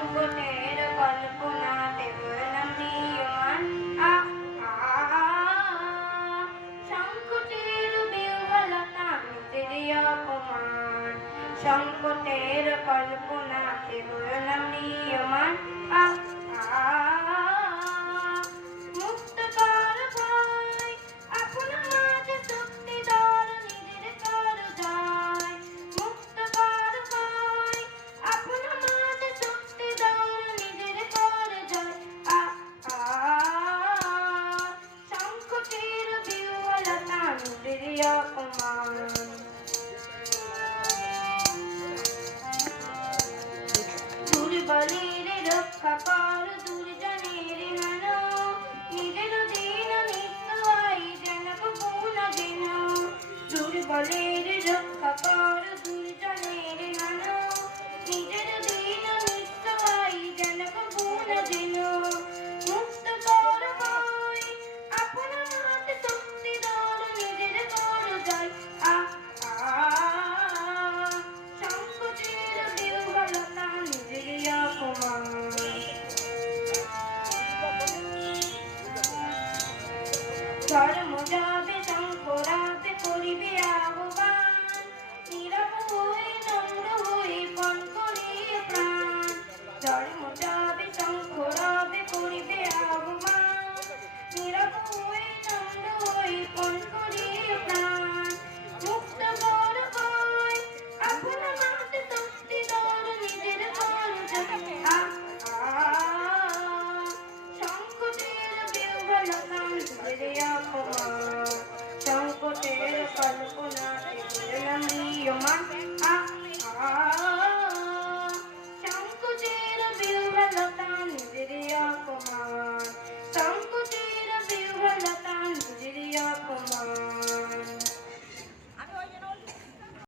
সংকটের কল্পনাতে বর্ণমীয়মান সংকটের বিহ্বলতা নিজের অপমান সংকটের কল্পনাতে বর্ণমীয়মান মুক্ত কর ভয় আপন মাঝে শক্তি ধর নিজের কর জয় মুক্ত কর ভয় আপন মাঝে শক্তি ধর নিজের কর জয় সংকটের বিহ্বলতা নিজের অপমান দুর্বলের রক্ষা কর দুর্জনের হান নিজের দিন নিত্যই যেন গুণ যেন দুর্বলের রক্ষা কর দুর্জনের হান নিজের দিন নিত্যই যেন গুণ যেন মুক্ত কর ভয় আপন হাতে শক্তি ধর নিজের কর জয় সংকটের বিহ্বলতা নিজের অপমান ধর্ম